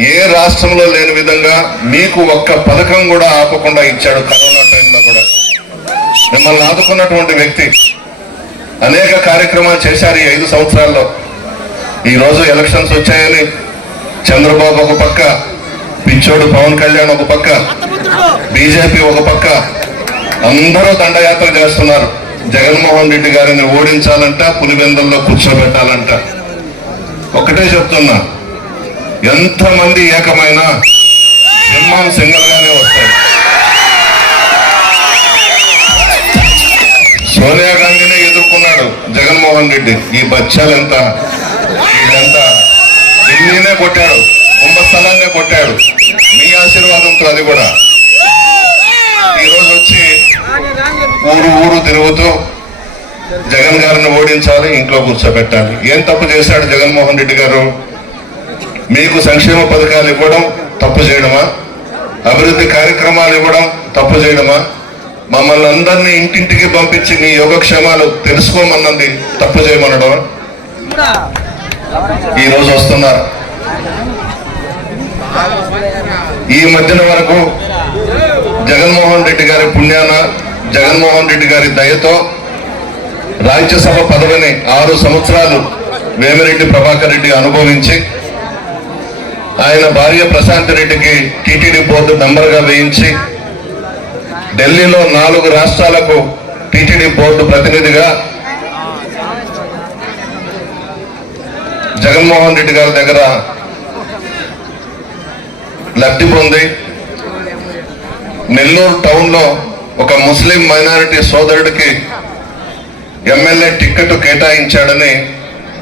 ఏ రాష్ట్రంలో లేని విధంగా మీకు ఒక్క పథకం కూడా ఆపకుండా ఇచ్చాడు. కరోనా టైంలో కూడా మిమ్మల్ని ఆదుకున్నటువంటి వ్యక్తి. అనేక కార్యక్రమాలు చేశారు ఈ 5 సంవత్సరాల్లో. ఈరోజు ఎలక్షన్స్ వచ్చాయని చంద్రబాబు ఒక పక్క, పిచ్చోడు పవన్ కళ్యాణ్ ఒక పక్క, బీజేపీ ఒక పక్క, అందరూ దండయాత్ర చేస్తున్నారు. జగన్మోహన్ రెడ్డి గారిని ఓడించాలంట, పులివెందుల్లో కూర్చోబెట్టాలంట. ఒకటే చెప్తున్నా, ఎంతమంది ఏకమైనా సింహం సింగల్గానే వస్తాయి. సోనియా గాంధీనే ఎదుర్కొన్నాడు జగన్మోహన్ రెడ్డి. ఈ బచ్చాలంతా వీళ్ళంతా ఢిల్లీనే కొట్టాడు, కుంభస్థలాన్నే కొట్టాడు. మీ ఆశీర్వాదంతో అది కూడా ఈరోజు వచ్చి ఊరు ఊరు తిరుగుతూ జగన్ గారిని ఓడించాలి, ఇంట్లో కూర్చోబెట్టాలి. ఏం తప్పు చేశాడు జగన్మోహన్ రెడ్డి గారు? మీకు సంక్షేమ పథకాలు ఇవ్వడం తప్పు చేయడమా? అభివృద్ధి కార్యక్రమాలు ఇవ్వడం తప్పు చేయడమా? మమ్మల్ని అందరినీ ఇంటింటికి పంపించి మీ యోగక్షేమాలు తెలుసుకోమన్నది తప్పు చేయమనడం. ఈరోజు వస్తున్నారు. ఈ మధ్యన వరకు జగన్మోహన్ రెడ్డి గారి పుణ్యాన, జగన్మోహన్ రెడ్డి గారి దయతో రాజ్యసభ పదవిని 6 సంవత్సరాలు వేమిరెడ్డి ప్రభాకర్ రెడ్డి అనుభవించి, ఆయన భార్య ప్రశాంత్ రెడ్డికి టీటీడీ బోర్డు మెంబర్గా వేయించి, ఢిల్లీలో 4 రాష్ట్రాలకు టీటీడీ బోర్డు ప్రతినిధిగా జగన్మోహన్ రెడ్డి గారి దగ్గర లబ్ధి పొంది, నెల్లూరు టౌన్లో ఒక ముస్లిం మైనారిటీ సోదరుడికి ఎమ్మెల్యే టికెట్ కేటాయించాడని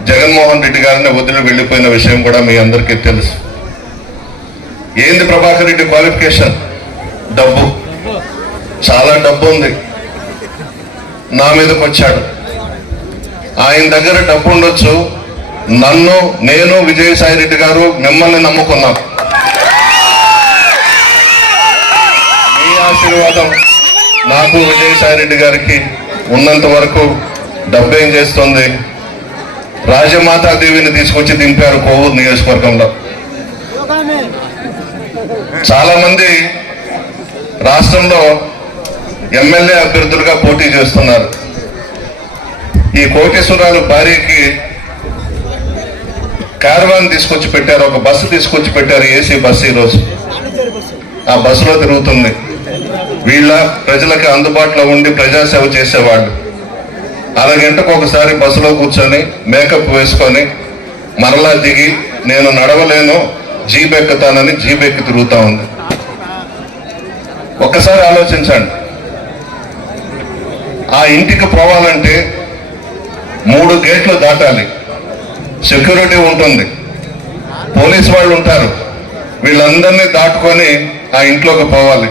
జగన్మోహన్ రెడ్డి గారిని వదిలి వెళ్ళిపోయిన విషయం కూడా మీ అందరికీ తెలుసు. ఏంది ప్రభాకర్ రెడ్డి క్వాలిఫికేషన్? డబ్బు, చాలా డబ్బు ఉంది. నా మీదకి వచ్చాడు. ఆయన దగ్గర డబ్బు ఉండొచ్చు. నేను విజయసాయి రెడ్డి గారు మిమ్మల్ని నమ్ముకున్నాం. మీ ఆశీర్వాదం నాకు విజయసాయి రెడ్డి గారికి ఉన్నంత వరకు డబ్బేం చేస్తుంది? రాజమాతాదేవిని తీసుకొచ్చి దింపారు కోవూరు నియోజకవర్గంలో. చాలా మంది రాష్ట్రంలో ఎమ్మెల్యే అభ్యర్థులుగా పోటీ చేస్తున్నారు. ఈ కోటేశ్వరరావు భార్యకి క్యారవాన్ తీసుకొచ్చి పెట్టారు, ఒక బస్సు తీసుకొచ్చి పెట్టారు, ఏసీ బస్సు. ఈరోజు ఆ బస్సులో తిరుగుతుంది. వీళ్ళ ప్రజలకు అందుబాటులో ఉండి ప్రజాసేవ చేసేవాళ్ళు. అరగంటకు ఒకసారి బస్సులో కూర్చొని మేకప్ వేసుకొని మరలా దిగి, నేను నడవలేను జీప్ ఎక్కుతానని జీప్ ఎక్కి తిరుగుతూ ఉంది. ఒక్కసారి ఆలోచించండి. ఆ ఇంటికి పోవాలంటే 3 గేట్లు దాటాలి. సెక్యూరిటీ ఉంటుంది, పోలీసు వాళ్ళు ఉంటారు. వీళ్ళందరినీ దాటుకొని ఆ ఇంట్లోకి పోవాలి.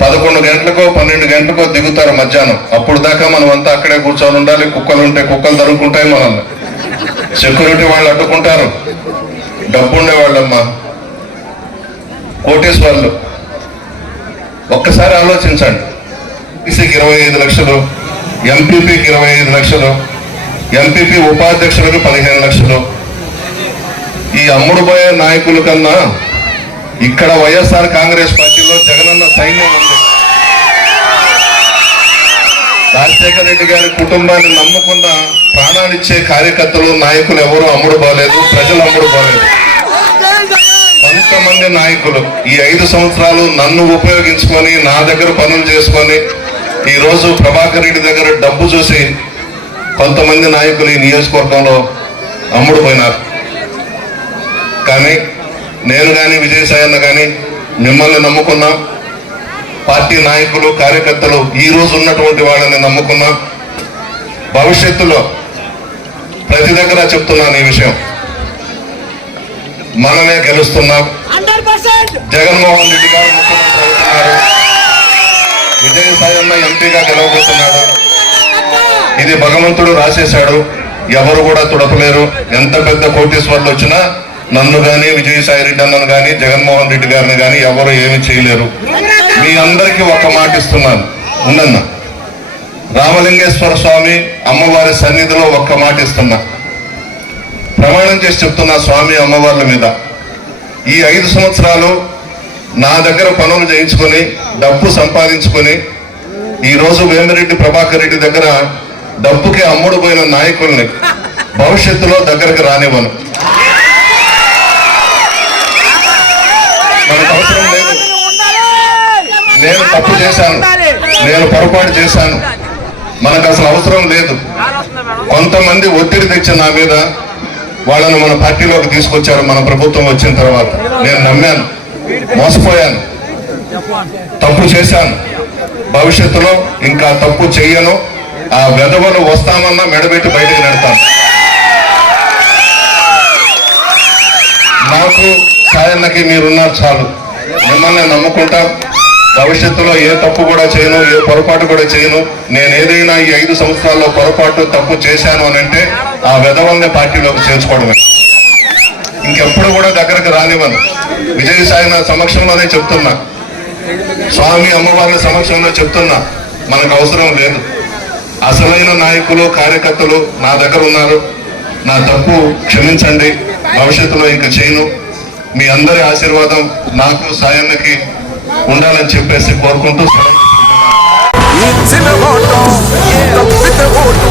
11 గంటలకో 12 గంటలకో దిగుతారు మధ్యాహ్నం. అప్పుడు దాకా మనం అంతా అక్కడే కూర్చొని ఉండాలి. కుక్కలు ఉంటే కుక్కలు తరుముకుంటాయి మనల్ని. సెక్యూరిటీ వాళ్ళు అడ్డుకుంటారు. డబ్బు ఉండేవాళ్ళమ్మా కోటేశ్వర్లు. ఒక్కసారి ఆలోచించండి. ఈసీకి 25 లక్షలు, ఎంపీపీకి 25 లక్షలు, ఎంపీపీ ఉపాధ్యక్షులకు 15 లక్షలు. ఈ అమ్ముడుపోయే నాయకుల కన్నా ఇక్కడ వైఎస్ఆర్ కాంగ్రెస్ పార్టీలో జగనన్న సైన్యం ఉంది. రాజశేఖర రెడ్డి గారి కుటుంబాన్ని నమ్ముకున్న ప్రాణాలిచ్చే కార్యకర్తలు, నాయకులు ఎవరు అమ్ముడు పోలేదు. ప్రజలు అమ్ముడు పోలేదు. కొంతమంది నాయకులు ఈ 5 సంవత్సరాలు నన్ను ఉపయోగించుకొని, నా దగ్గర పనులు చేసుకొని, ఈరోజు ప్రభాకర్ రెడ్డి దగ్గర డబ్బు చూసి కొంతమంది నాయకులు ఈ నియోజకవర్గంలో అమ్ముడు పోయినారు. కానీ నేను కానీ విజయసాయి అన్న కానీ మిమ్మల్ని నమ్ముకున్నా. పార్టీ నాయకులు, కార్యకర్తలు ఈ రోజు ఉన్నటువంటి వాళ్ళని నమ్ముకున్నా. భవిష్యత్తులో ప్రతి దగ్గర చెప్తున్నాను ఈ విషయం, మనమే గెలుస్తున్నాం. జగన్మోహన్ రెడ్డి గారు ముఖ్యమంత్రి అవుతున్నారు. విజయసాయి అన్న ఎంపీగా గెలవబోతున్నాడు. ఇది భగవంతుడు రాసేశాడు, ఎవరు కూడా తుడపలేరు. ఎంత పెద్ద కోటీశ్వర్లు వచ్చినా నన్ను కానీ, విజయసాయి రెడ్డి అన్నను కానీ, జగన్మోహన్ రెడ్డి గారిని కానీ ఎవరు ఏమి చేయలేరు. మీ అందరికీ ఒక మాట ఇస్తున్నాను, ఉందన్న. రామలింగేశ్వర స్వామి అమ్మవారి సన్నిధిలో ఒక్క మాట ఇస్తున్నా, ప్రమాణం చేసి చెప్తున్నా స్వామి అమ్మవార్ల మీద. ఈ 5 సంవత్సరాలు నా దగ్గర పనులు చేయించుకొని డబ్బు సంపాదించుకొని ఈరోజు వేమిరెడ్డి ప్రభాకర్ రెడ్డి దగ్గర డబ్బుకి అమ్ముడు పోయిన నాయకుల్ని భవిష్యత్తులో దగ్గరకు రానివ్వను. మనకు అవసరం లేదు. నేను తప్పు చేశాను, నేను పొరపాటు చేశాను, మనకు అసలు అవసరం లేదు. కొంతమంది ఒత్తిడి తెచ్చి నా మీద వాళ్ళను మన పార్టీలోకి తీసుకొచ్చారు. మన ప్రభుత్వం వచ్చిన తర్వాత నేను నమ్మాను, మోసపోయాను, తప్పు చేశాను. భవిష్యత్తులో ఇంకా తప్పు చెయ్యను. ఆ వెధవలు వస్తామన్నా మెడబెట్టి బయటకు నెడతాను. నాకు సాయన్నకి మీరున్నారు చాలు. మిమ్మల్ని నమ్ముకుంటాం. భవిష్యత్తులో ఏ తప్పు కూడా చేయను, ఏ పొరపాటు కూడా చేయను. నేను ఏదైనా ఈ 5 సంవత్సరాల్లో పొరపాటు తప్పు చేశాను అని అంటే ఆ వెధవల్ని పార్టీలోకి చేర్చుకోవడమే. ఇంకెప్పుడు కూడా దగ్గరకు రానివ్వను. విజయసాయి నా సమక్షంలోనే చెప్తున్నా, స్వామి అమ్మవారి సమక్షంలో చెప్తున్నా, మనకు అవసరం లేదు. అసలైన నాయకులు కార్యకర్తలు నా దగ్గర ఉన్నారు. నా తప్పు క్షమించండి, భవిష్యత్తులో ఇంకా చేయను. మీ అందరి ఆశీర్వాదం నాకు సాయన్నకి ఉండాలని చెప్పేసి కోరుకుంటూ ఇచ్చిన ఓటు తప్పితే ఓటు